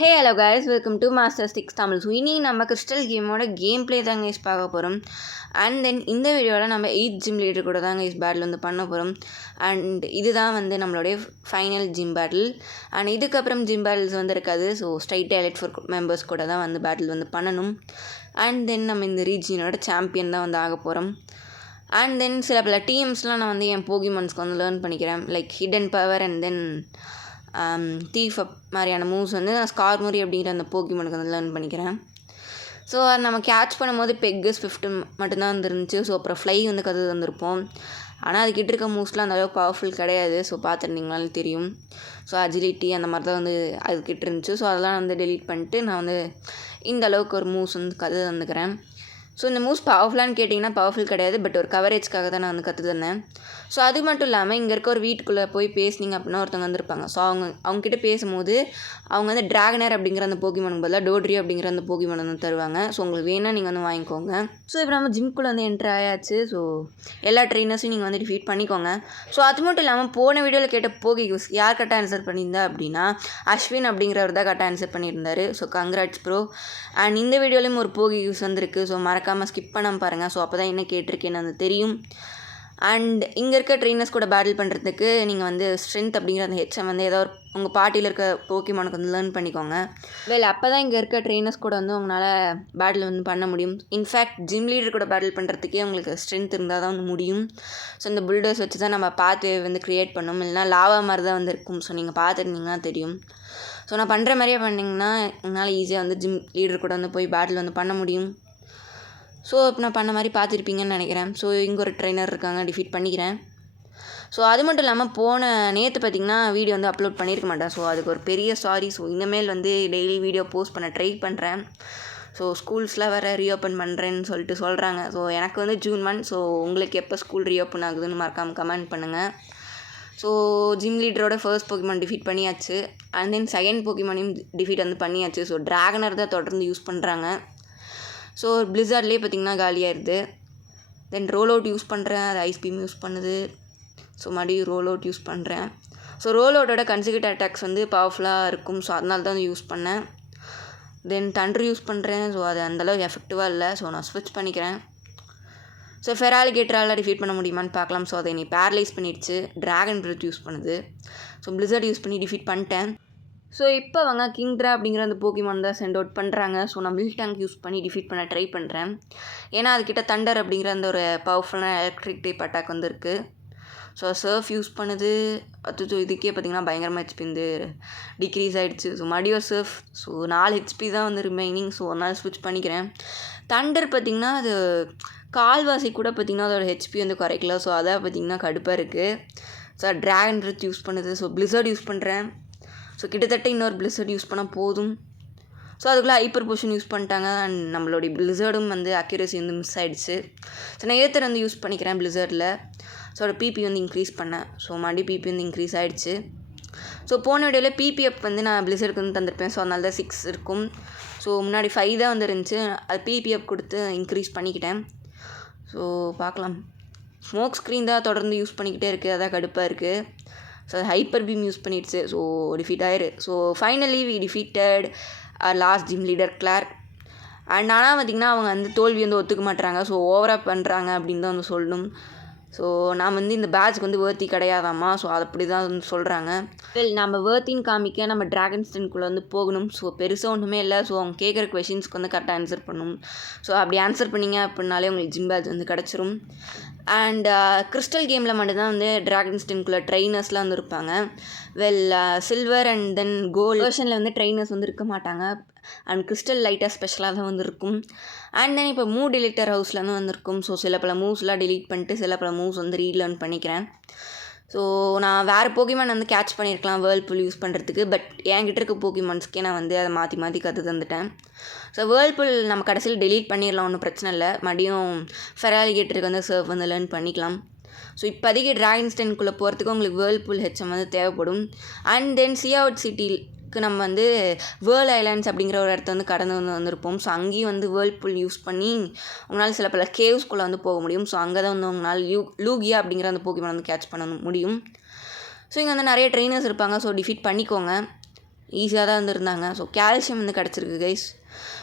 Hey hello guys, welcome to master sticks Tamil. So இனி நம்ம crystal கேமோட கேம் பிளே தாங்க கைஸ் பார்க்க போகிறோம். அண்ட் தென் இந்த வீடியோவில் நம்ம 8 ஜிம் லீடர் கூட தாங்க கைஸ் பேட்டில் வந்து பண்ண போகிறோம். அண்ட் இதுதான் வந்து நம்மளுடைய ஃபைனல் ஜிம் பேட்டில். அண்ட் இதுக்கப்புறம் ஜிம் பேட்டில்ஸ் வந்து இருக்காது. ஸோ ஸ்ட்ரைட்டாக எலெக்ட் ஃபார் மெம்பர்ஸ் கூட தான் வந்து பேட்டில் வந்து பண்ணணும். அண்ட் தென் நம்ம இந்த ரீஜியனோட சாம்பியன் தான் வந்து ஆக போகிறோம். அண்ட் தென் சில பல டீம்ஸ்லாம் நான் வந்து என் போகிமான்ஸ்க்கு வந்து லேர்ன் பண்ணிக்கிறேன். Like hidden power and then thief up மாதிரியான மூவ்ஸ் வந்து நான் ஸ்கார்முரி அப்படிங்கிற அந்த போகிமானுக்கு வந்து லேர்ன் பண்ணிக்கிறேன். ஸோ அது நம்ம கேட்ச் பண்ணும்போது பெக்கு ஸ்விஃப்ட் மட்டும்தான் வந்துருந்துச்சு. ஸோ அப்புறம் ஃப்ளை வந்து கற்று வந்திருப்போம். ஆனால் அதுக்கிட்ட இருக்க மூவ்ஸ்லாம் அந்தளவுக்கு பவர்ஃபுல் கிடையாது. ஸோ பார்த்துருந்தீங்களாலும் தெரியும். ஸோ அஜிலிட்டி அந்த மாதிரி தான் வந்து அதுக்கிட்ட இருந்துச்சு. ஸோ அதெல்லாம் வந்து டெலீட் பண்ணிட்டு நான் வந்து இந்த அளவுக்கு ஒரு மூவ்ஸ் வந்து கற்று வந்துக்கிறேன். ஸோ இந்த மூவ்ஸ் பவர்ஃபுல்லான்னு கேட்டிங்கன்னா பவர்ஃபுல் கிடையாது. பட் ஒரு கவரேஜ்க்காக தான் நான் வந்து கற்று தந்தேன். ஸோ அது மட்டும் இல்லாமல் இங்கே இருக்க ஒரு வீட்டுக்குள்ளே போய் பேசுனீங்க அப்படின்னா ஒருத்தவங்க வந்திருப்பாங்க. ஸோ அவங்ககிட்ட பேசும்போது அவங்க வந்து ட்ராகனர் அப்படிங்கிற அந்த போகிமானுக்கு பதிலாக டோட்ரி அப்படிங்கிற அந்த போகிமான் வந்து தருவாங்க. ஸோ உங்களுக்கு வேணால் நீங்கள் வந்து வாங்கிக்கோங்க. ஸோ இப்போ நம்ம ஜிம்குள்ளே வந்து என்ட்ரு ஆயாச்சு. ஸோ எல்லா ட்ரெயினர்ஸையும் நீங்கள் வந்து டிஃபீட் பண்ணிக்கோங்க. ஸோ அது மட்டும் இல்லாமல் போன வீடியோவில் கேட்ட போகி யூஸ் யார் கரெக்டாக ஆன்சர் பண்ணியிருந்தா அப்படின்னா அஸ்வின் அப்படிங்கிறவர் தான் கரெக்டாக ஆன்சர் பண்ணியிருந்தார். So congrats bro. அண்ட் இந்த வீடியோலையும் ஒரு போகி யூஸ் வந்துருக்கு. ஸோ மறக்காமல் ஸ்கிப் பண்ணாமல் பாருங்கள். ஸோ அப்போ தான் என்ன கேட்டிருக்கேன்னு வந்து தெரியும். அண்ட் இங்கே இருக்க ட்ரெயினர்ஸ் கூட பேட்டில் பண்ணுறதுக்கு நீங்கள் வந்து ஸ்ட்ரென்த் அப்படிங்கிற அந்த ஹெச்எம் வந்து ஏதோ ஒரு உங்கள் பார்ட்டியில் இருக்க போகிமானுக்கு வந்து லேர்ன் பண்ணிக்கோங்க. அப்போ தான் இங்கே இருக்க ட்ரெயினர்ஸ் கூட வந்து உங்களால் பேட்டில் வந்து பண்ண முடியும். இன்ஃபேக்ட் ஜிம் லீடர் கூட பேட்டில் பண்ணுறதுக்கே உங்களுக்கு ஸ்ட்ரென்த் இருந்தால் தான் வந்து முடியும். ஸோ இந்த புல்டர்ஸ் வச்சு தான் நம்ம பார்த்து வந்து க்ரியேட் பண்ணணும். இல்லைனா லாவா மாதிரி தான் வந்து இருக்கும். ஸோ நீங்கள் பார்த்துருந்தீங்கன்னா தெரியும். ஸோ நான் பண்ணுற மாதிரியே பண்ணிங்கன்னா உங்களால் ஈஸியாக வந்து ஜிம் லீடர் கூட வந்து போய் பேட்டில் வந்து பண்ண முடியும். ஸோ இப்போ நான் பண்ண மாதிரி பார்த்துருப்பீங்கன்னு நினைக்கிறேன். ஸோ இங்கே ஒரு ட்ரெயினர் இருக்காங்க, டிஃபீட் பண்ணிக்கிறேன். ஸோ அது மட்டும் இல்லாமல் நேற்று பார்த்திங்கன்னா வீடியோ வந்து அப்லோட் பண்ணியிருக்க மாட்டேன். ஸோ அதுக்கு ஒரு பெரிய சாரி. ஸோ இனிமேல் வந்து டெய்லி வீடியோ போஸ்ட் பண்ண ட்ரை பண்ணுறேன். ஸோ ஸ்கூல்ஸ்லாம் வேறு ரீஓப்பன் பண்ணுறேன்னு சொல்கிறாங்க. ஸோ எனக்கு வந்து June 1. ஸோ உங்களுக்கு எப்போ ஸ்கூல் ரீஓப்பன் ஆகுதுன்னு மறக்காமல் கமெண்ட் பண்ணுங்கள். ஸோ ஜிம் லீடரோட ஃபர்ஸ்ட் போகிமான் டிஃபீட் பண்ணியாச்சு. அண்ட் தென் செகண்ட் போகிமானையும் டிஃபீட் வந்து பண்ணியாச்சு. ஸோ ட்ராகனர் தான் தொடர்ந்து யூஸ் பண்ணுறாங்க. ஸோ பிளிஸார்ட்லேயே பார்த்திங்கன்னா காலியாகிடுது. தென் ரோல் அவுட் யூஸ் பண்ணுறேன். அது ஐஸ் பீம் யூஸ் பண்ணுது. ஸோ மறுபடியும் ரோல் அவுட் யூஸ் பண்ணுறேன். ஸோ ரோல் அவுட்டோட கன்சிக்யூட்டிவ் அட்டாக்ஸ் வந்து பவர்ஃபுல்லாக இருக்கும். ஸோ அதனால தான் யூஸ் பண்ணேன். தென் தண்டர் யூஸ் பண்ணுறேன். ஸோ அது அந்தளவுக்கு எஃபெக்டிவாக இல்லை. ஸோ நான் ஸ்விட்ச் பண்ணிக்கிறேன். ஸோ ஃபெராலிகேட்டரால் டிஃபீட் பண்ண முடியுமான்னு பார்க்கலாம். ஸோ அதை என்னை பேரலைஸ் பண்ணிடுச்சு. ட்ராகன் பிரெத் யூஸ் பண்ணுது. ஸோ பிளிஸார்ட் யூஸ் பண்ணி டிஃபீட் பண்ணிட்டேன். ஸோ இப்போ அவங்க கிங்ட்ரா அப்படிங்கிற அந்த போகிமான் தான் சென்ட் அவுட் பண்ணுறாங்க. ஸோ நான் மில் டேங்க் யூஸ் பண்ணி டிஃபீட் பண்ண ட்ரை பண்ணுறேன். ஏன்னா அதுக்கிட்ட தண்டர் அப்படிங்கிற அந்த ஒரு பவர்ஃபுல்லான எலக்ட்ரிக் டைப் அட்டாக் வந்து இருக்குது. ஸோ சர்ஃப் யூஸ் பண்ணுது. இதுக்கே பார்த்திங்கன்னா பயங்கரமாக ஹெச்பி வந்து டிக்ரீஸ் ஆகிடுச்சு. ஸோ மறுபடியும் சர்ஃப். ஸோ 4 ஹெச்பி தான் வந்து ரிமைனிங். ஸோ ஒரு நாள் ஸ்விட்ச் பண்ணிக்கிறேன். தண்டர் பார்த்திங்கன்னா அது கால்வாசி கூட பார்த்திங்கன்னா அதோட ஹெச்பி வந்து குறைக்கல. ஸோ அதான் பார்த்திங்கன்னா கடுப்பாக இருக்குது. ஸோ ட்ராகன் பிரெத் யூஸ் பண்ணுது. ஸோ பிளிஸார்ட் யூஸ் பண்ணுறேன். ஸோ கிட்டத்தட்ட இன்னொரு பிளிஸார்ட் யூஸ் பண்ணால் போதும். ஸோ அதுக்குள்ளே ஹைப்பர் போஷன் யூஸ் பண்ணிட்டாங்க. அண்ட் நம்மளுடைய பிளிஸார்டும் வந்து அக்யூரசி வந்து மிஸ் ஆகிடுச்சு. ஸோ நான் ஏத்தர் வந்து யூஸ் பண்ணிக்கிறேன் பிளிஸார்டில். ஸோ அதோட பிபி வந்து இன்க்ரீஸ் பண்ணேன். ஸோ மறுபடியும் பிபி வந்து இன்க்ரீஸ் ஆகிடுச்சு. ஸோ போன வீடியோவில் பிபிஎஃப் வந்து நான் பிளிஸார்டுக்கு வந்து தந்திருப்பேன். ஸோ அதனால தான் 6 இருக்கும். ஸோ முன்னாடி 5 தான் வந்து இருந்துச்சு. அது பிபிஎஃப் கொடுத்து இன்க்ரீஸ் பண்ணிக்கிட்டேன். ஸோ பார்க்கலாம். ஸ்மோக் ஸ்க்ரீன் தான் தொடர்ந்து யூஸ் பண்ணிக்கிட்டே இருக்குது. அதான் கடுப்பாக இருக்குது. ஸோ ஹைப்பர் பீம் யூஸ் பண்ணிடுச்சு. ஸோ டிஃபீட் ஆயிரு. So finally we defeated last gym leader Clark. And ஆனால் பார்த்திங்கன்னா அவங்க வந்து தோல்வி வந்து ஒத்துக்க மாட்டுறாங்க. ஸோ ஓவராக பண்ணுறாங்க அப்படின்னு தான் வந்து சொல்லணும். ஸோ நான் வந்து இந்த பேட்ச்க்கு வந்து வேர்த்தி கிடையாதாம்மா. ஸோ அது அப்படி தான் வந்து சொல்கிறாங்க. நம்ம வேர்த்தின்னு காமிக்க நம்ம ட்ராகன்ஸ் டென்குள்ளே வந்து போகணும். ஸோ பெருசாக ஒன்றுமே இல்லை. ஸோ அவங்க கேட்குற கொஷின்ஸ்க்கு வந்து கரெக்டாக ஆன்சர் பண்ணணும். ஸோ அப்படி ஆன்சர் பண்ணிங்க அப்படின்னாலே உங்களுக்கு ஜிம் பேட்ச் வந்து கிடச்சிரும். அண்ட் கிறிஸ்டல் கேமில் மட்டும்தான் வந்து ட்ராகன்ஸ் டென்குள்ளே ட்ரெயினர்ஸ்லாம் வந்து இருப்பாங்க. சில்வர் அண்ட் தென் கோல்டு வெர்ஷனில் வந்து ட்ரெயினர்ஸ் வந்து இருக்க மாட்டாங்க. அண்ட் கிறிஸ்டல் லைட்டாக ஸ்பெஷலாக தான் வந்து இருக்கும். அண்ட் தென் இப்போ மூவ் டிலீட்டர் ஹவுஸ்லேருந்து வந்துருக்கும். ஸோ சில பல மூவ்ஸ்லாம் டிலீட் பண்ணிட்டு சில பல மூவ்ஸ் வந்து ரீலேர்ன் பண்ணிக்கிறேன். ஸோ நான் வேறு போகிமான் வந்து கேட்ச் பண்ணியிருக்கலாம் வேர்ல்பூல் யூஸ் பண்ணுறதுக்கு. பட் என்கிட்ட இருக்க போகிமான்ஸ்க்கே நான் வந்து அதை மாற்றி மாற்றி கற்று தந்துட்டேன். ஸோ வேர்ல்பூல் நம்ம கடைசியில் டெலீட் பண்ணிடலாம், ஒன்றும் பிரச்சனை இல்லை. மறுபடியும் ஃபெராலிகேட்டருக்கு வந்து சர்வ் வந்து லேர்ன் பண்ணிக்கலாம். ஸோ இப்போதைக்கு ட்ராகன்ஸ் டென்குள்ளே போகிறதுக்கு உங்களுக்கு வேர்ல்பூல் ஹெச்எம் வந்து தேவைப்படும். அண்ட் தென் சியாவுட் சிட்டியில் நம்ம வந்து வேர்ல்ட் ஐலாண்ட்ஸ் அப்படிங்கிற ஒரு இடத்த வந்து கடந்து வந்திருப்போம். ஸோ அங்கேயும் வந்து வேர்ல்பூல் யூஸ் பண்ணி உங்களால் சில பல கேவ்ஸ்குள்ளே வந்து போக முடியும். ஸோ அங்கே தான் வந்து உங்களால் லூகியா அப்படிங்கிற அந்த போகிமான் வந்து கேட்ச் பண்ண முடியும். ஸோ இங்கே வந்து நிறைய ட்ரெயினர்ஸ் இருப்பாங்க. ஸோ டிஃபீட் பண்ணிக்கோங்க. ஈஸியாக தான் வந்துருந்தாங்க. ஸோ கால்சியம் வந்து கிடச்சிருக்கு கைஸ்.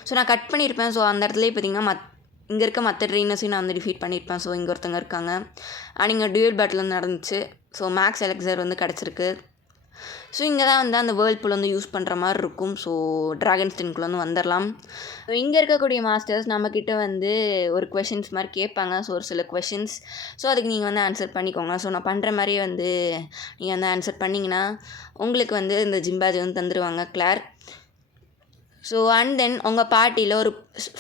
ஸோ நான் கட் பண்ணியிருப்பேன். ஸோ அந்த இடத்துலேயே பார்த்திங்கன்னா இங்கே இருக்க மற்ற ட்ரெயினர்ஸையும் நான் வந்து டிஃபீட் பண்ணியிருப்பேன். ஸோ இங்கே ஒருத்தங்க இருக்காங்க. அண்ட் இங்கே டியூல் பேட்டில் நடந்துச்சு. ஸோ மேக்ஸ் எலெக்சர் வந்து கிடச்சிருக்கு. ஸோ இங்கே தான் வந்து அந்த வேர்ல்பூல் வந்து யூஸ் பண்ணுற மாதிரி இருக்கும். ஸோ ட்ராகன்ஸ் டென்க்குள்ளே வந்து வந்துடலாம். ஸோ இங்கே இருக்கக்கூடிய மாஸ்டர்ஸ் நம்மக்கிட்ட வந்து ஒரு கொஷின்ஸ் மாதிரி கேட்பாங்க. ஸோ ஒரு சில கொஷின்ஸ். ஸோ அதுக்கு நீங்கள் வந்து ஆன்சர் பண்ணிக்கோங்க. ஸோ நான் பண்ணுற மாதிரியே வந்து நீங்கள் வந்து ஆன்சர் பண்ணிங்கன்னா உங்களுக்கு வந்து இந்த ஜிம் பேட்ஜ் வந்து தந்துடுவாங்க கிளார். ஸோ அண்ட் தென் உங்கள் பார்ட்டியில் ஒரு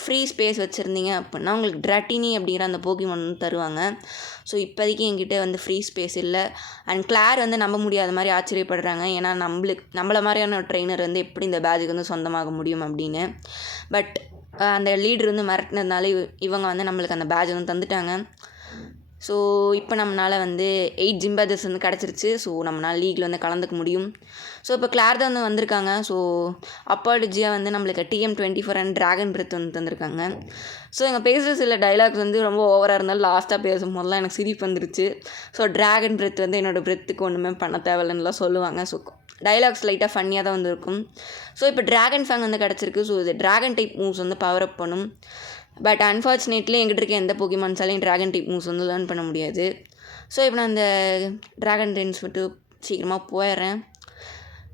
ஃப்ரீ ஸ்பேஸ் வச்சுருந்தீங்க அப்படின்னா உங்களுக்கு ட்ராட்டினி அப்படிங்கிற அந்த போக்கிமான் வந்து தருவாங்க. ஸோ இப்போதைக்கு என்கிட்ட வந்து ஃப்ரீ ஸ்பேஸ் இல்லை. அண்ட் கிளார் வந்து நம்ப முடியாத மாதிரி ஆச்சரியப்படுறாங்க. ஏன்னா நம்மள மாதிரியான ஒரு ட்ரெயினர் வந்து எப்படி இந்த பேட்ஜுக்கு வந்து சொந்தமாக முடியும் அப்படின்னு. பட் அந்த லீடர் வந்து மிரட்டினதுனால இவங்க வந்து நம்மளுக்கு அந்த பேட்ஜ் வந்து தந்துட்டாங்க. ஸோ இப்போ நம்மளால் வந்து 8 ஜிம் பேட்ஜஸ் வந்து கிடச்சிருச்சு. ஸோ நம்மளால் லீகில் வந்து கலந்துக்க முடியும். ஸோ இப்போ கிளார் தான் வந்து வந்திருக்காங்க. ஸோ அப்பாலஜியாக வந்து நம்மளுக்கு TM24 அண்ட் ட்ராகன் பிரெத் வந்து தந்திருக்காங்க. ஸோ எங்கள் பேசுகிற சில டைலாக்ஸ் வந்து ரொம்ப ஓவராக இருந்தாலும் லாஸ்ட்டாக பேசும்போதெல்லாம் எனக்கு சிரிப்பு வந்துருச்சு. ஸோ ட்ராகன் பிரெத் வந்து என்னோடய பிரெத்துக்கு ஒன்றுமே பண்ண தேவையில்லைன்னுலாம் சொல்லுவாங்க. ஸோ டைலாக்ஸ் லைட்டாக ஃபன்னியாக தான் வந்து இருக்கும். ஸோ இப்போ ட்ராகன் ஃபேங் வந்து கிடச்சிருக்கு. ஸோ இது ட்ராகன் டைப் மூவ்ஸ் வந்து பவர் அப் பண்ணும். பட் அன்ஃபார்ச்சுனேட்லி எங்கிட்ட இருக்க எந்த போக்கிமான்ஸாலையும் ட்ராகன் டைப் மூவ்ஸ் வந்து லேர்ன் பண்ண முடியாது. ஸோ இப்போ நான் இந்த ட்ராகன் டென்ஸ் விட்டு சீக்கிரமாக போயிடுறேன்.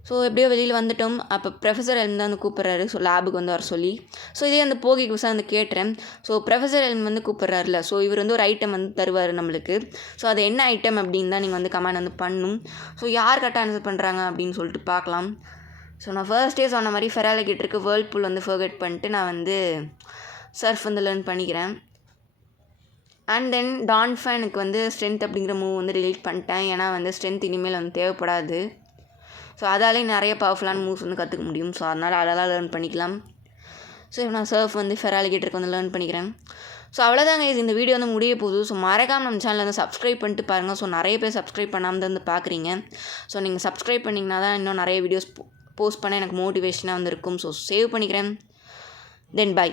ஸோ எப்படியோ வெளியில் வந்துட்டோம். அப்போ ப்ரொஃபஸர் எல்ம் தான் வந்து கூப்பிட்றாரு. ஸோ லேபுக்கு வந்து வர சொல்லி. ஸோ இதே அந்த போகி குவிஸாக வந்து கேட்டுறேன். ஸோ ப்ரொஃபஸர் எல்ம் வந்து கூப்பிட்றாருல. ஸோ இவர் வந்து ஒரு ஐட்டம் வந்து தருவார் நம்மளுக்கு. ஸோ அது என்ன ஐட்டம் அப்படின்னு தான் நீங்கள் வந்து கமெண்ட் வந்து பண்ணணும். ஸோ யார் கரெக்டாக ஆன்சர் பண்ணுறாங்க அப்படின்னு சொல்லிட்டு பார்க்கலாம். ஸோ நான் ஃபர்ஸ்டே சொன்ன மாதிரி ஃபெராலிகேட்டருக்கு வேர்ல்பூல் வந்து ஃபர்கெட் பண்ணிட்டு நான் வந்து சர்ஃப் வந்து லேர்ன் பண்ணிக்கிறேன். அண்ட் தென் டான்ஃபேனுக்கு வந்து ஸ்ட்ரென்த் அப்படிங்கிற மூவ் வந்து டிலீட் பண்ணிட்டேன். ஏன்னா வந்து ஸ்ட்ரென்த் இனிமேல் வந்து தேவைப்படாது. ஸோ அதாலே நிறைய பவர்ஃபுல்லான மூவ்ஸ் வந்து கற்றுக்க முடியும். ஸோ அதனால் அதெல்லாம் லேர்ன் பண்ணிக்கலாம். ஸோ நான் சர்ஃப் வந்து ஃபெராலிகேட்டருக்கு வந்து லேர்ன் பண்ணிக்கிறேன். ஸோ அவ்வளோதாங்க, இந்த வீடியோ வந்து முடிய போகுது. ஸோ மறக்காமல் நம்ம சேனலில் வந்து சப்ஸ்கிரைப் பண்ணிட்டு பாருங்கள். ஸோ நிறைய பேர் சப்ஸ்கிரைப் பண்ணாமல் வந்து பார்க்குறீங்க. ஸோ நீங்கள் சப்ஸ்கிரைப் பண்ணிங்கன்னா தான் இன்னும் நிறைய வீடியோஸ் போஸ்ட் பண்ண எனக்கு மோட்டிவேஷனாக வந்து இருக்கும். ஸோ சேவ் பண்ணிக்கிறேன். தென் பை.